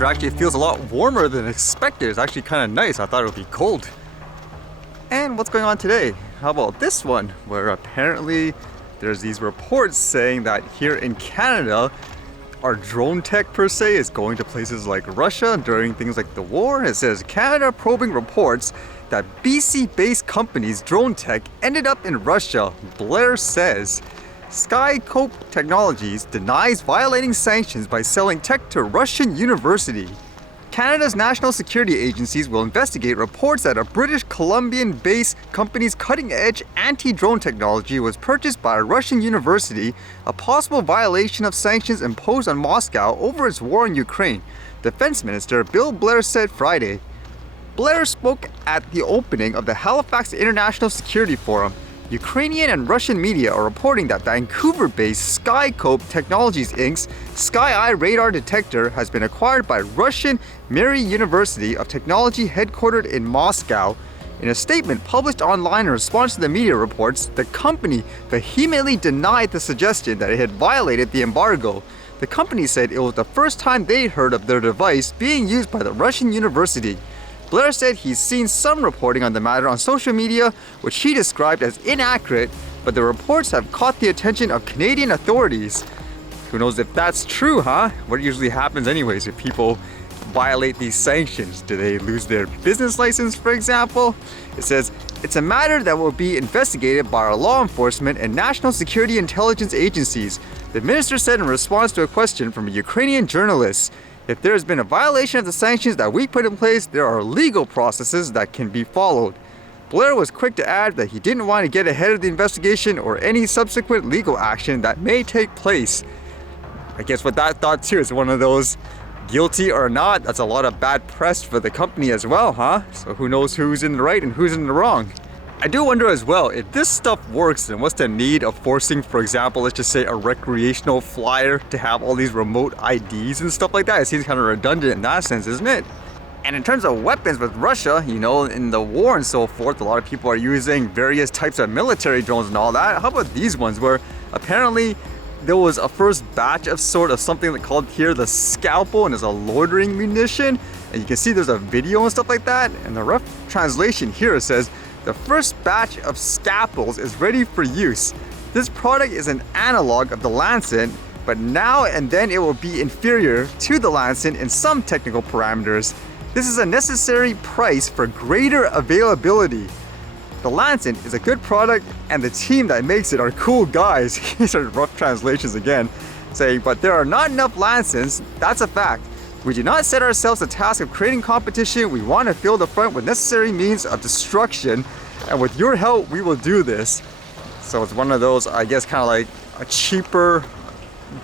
temperature actually feels a lot warmer than expected. It's actually kind of nice. I thought it would be cold. And what's going on today? How about this one, where apparently there's these reports saying that here in Canada, our drone tech per se is going to places like Russia during things like the war. It says Canada probing reports that BC-based company's drone tech ended up in Russia, Blair says. Skycope Technologies denies violating sanctions by selling tech to Russian university. Canada's national security agencies will investigate reports that a British Columbian-based company's cutting-edge anti-drone technology was purchased by a Russian university, a possible violation of sanctions imposed on Moscow over its war in Ukraine, Defense Minister Bill Blair said Friday. Blair spoke at the opening of the Halifax International Security Forum. Ukrainian and Russian media are reporting that Vancouver-based Skycope Technologies Inc.'s Sky-Eye radar detector has been acquired by Russian Mary University of Technology headquartered in Moscow. In a statement published online in response to the media reports, the company vehemently denied the suggestion that it had violated the embargo. The company said it was the first time they'd heard of their device being used by the Russian university. Blair said he's seen some reporting on the matter on social media, which he described as inaccurate, but the reports have caught the attention of Canadian authorities. Who knows if that's true, huh? What usually happens anyways if people violate these sanctions? Do they lose their business license, for example? It says, it's a matter that will be investigated by our law enforcement and national security intelligence agencies, the minister said in response to a question from a Ukrainian journalist. If there has been a violation of the sanctions that we put in place, there are legal processes that can be followed. Blair was quick to add that he didn't want to get ahead of the investigation or any subsequent legal action that may take place. I guess with that thought too, it's one of those guilty or not, that's a lot of bad press for the company as well, huh? So who knows who's in the right and who's in the wrong. I do wonder as well, if this stuff works, then what's the need of forcing, for example, let's just say a recreational flyer to have all these remote IDs and stuff like that? It seems kind of redundant in that sense, isn't it? And in terms of weapons with Russia, you know, in the war and so forth, a lot of people are using various types of military drones and all that. How about these ones where apparently there was a first batch of sort of something called here the Scalpel, and there's a loitering munition. And you can see there's a video and stuff like that. And the rough translation here says, the first batch of scalpels is ready for use. This product is an analog of the Lancet, but now and then it will be inferior to the Lancet in some technical parameters. This is a necessary price for greater availability. The Lancet is a good product and the team that makes it are cool guys. These are rough translations again, saying, but there are not enough Lancets, that's a fact. We do not set ourselves the task of creating competition. We want to fill the front with necessary means of destruction, and with your help, we will do this. So it's one of those, I guess, kind of like a cheaper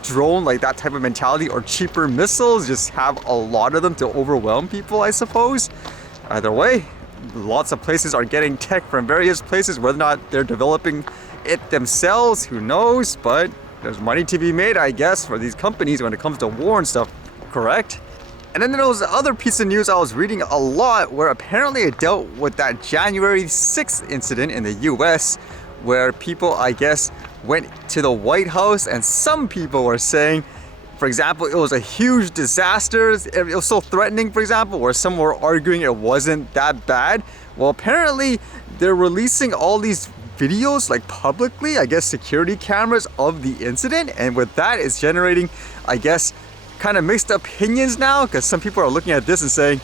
drone, like that type of mentality, or cheaper missiles, just have a lot of them to overwhelm people, I suppose. Either way, lots of places are getting tech from various places, whether or not they're developing it themselves, who knows, but there's money to be made, I guess, for these companies when it comes to war and stuff, correct? And then there was the other piece of news I was reading a lot where apparently it dealt with that January 6th incident in the US where people, I guess, went to the White House, and some people were saying, for example, it was a huge disaster. It was so threatening, for example, where some were arguing it wasn't that bad. Well, apparently they're releasing all these videos like publicly, I guess security cameras of the incident, and with that it's generating, I guess, kind of mixed opinions now, because some people are looking at this and saying,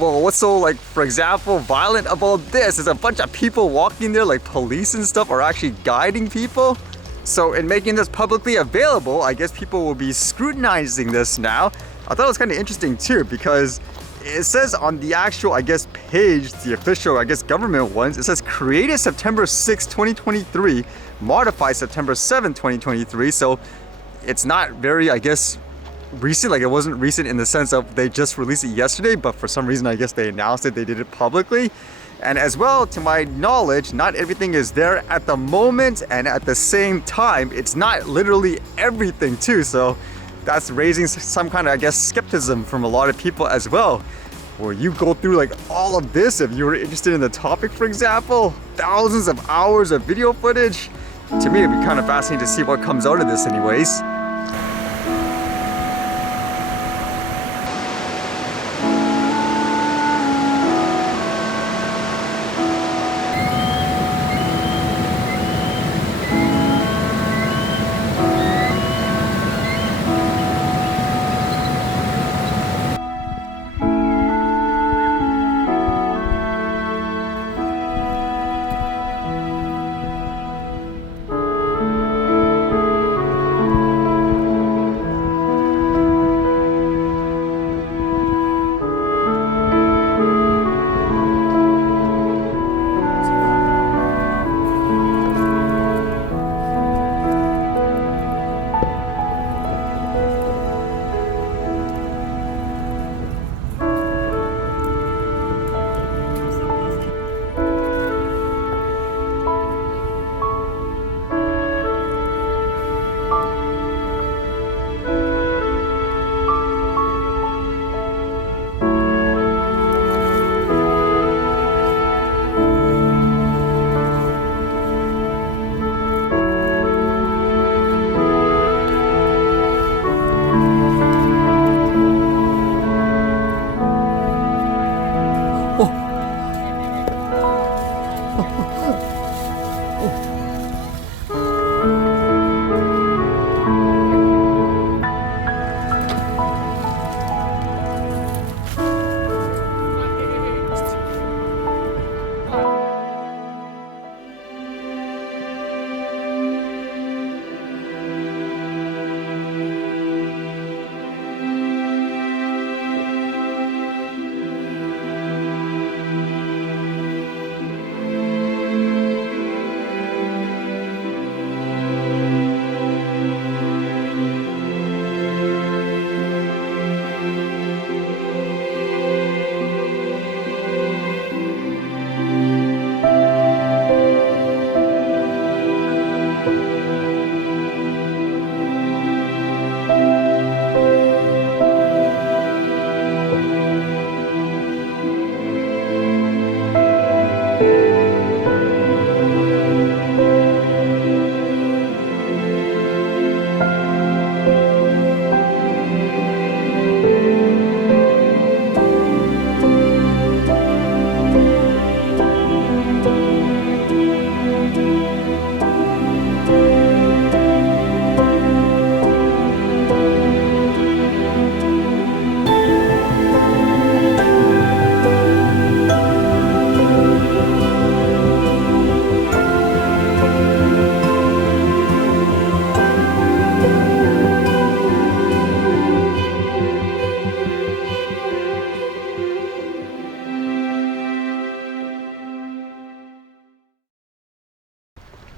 well, what's so, like, for example, violent about this? There's a bunch of people walking there, like police and stuff are actually guiding people. So in making this publicly available, I guess people will be scrutinizing this now. I thought it was kind of interesting too, because it says on the actual, I guess, page, the official, I guess, government ones, it says created September 6, 2023, modified September 7, 2023. So it's not very, I guess, recent. Like, it wasn't recent in the sense of they just released it yesterday, but for some reason I guess they announced it, they did it publicly. And as well, to my knowledge, not everything is there at the moment, and at the same time it's not literally everything too, so that's raising some kind of, I guess, skepticism from a lot of people as well. Will you go through like all of this if you were interested in the topic, for example? Thousands of hours of video footage? To me, it'd be kind of fascinating to see what comes out of this anyways.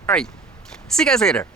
Alright, see you guys later.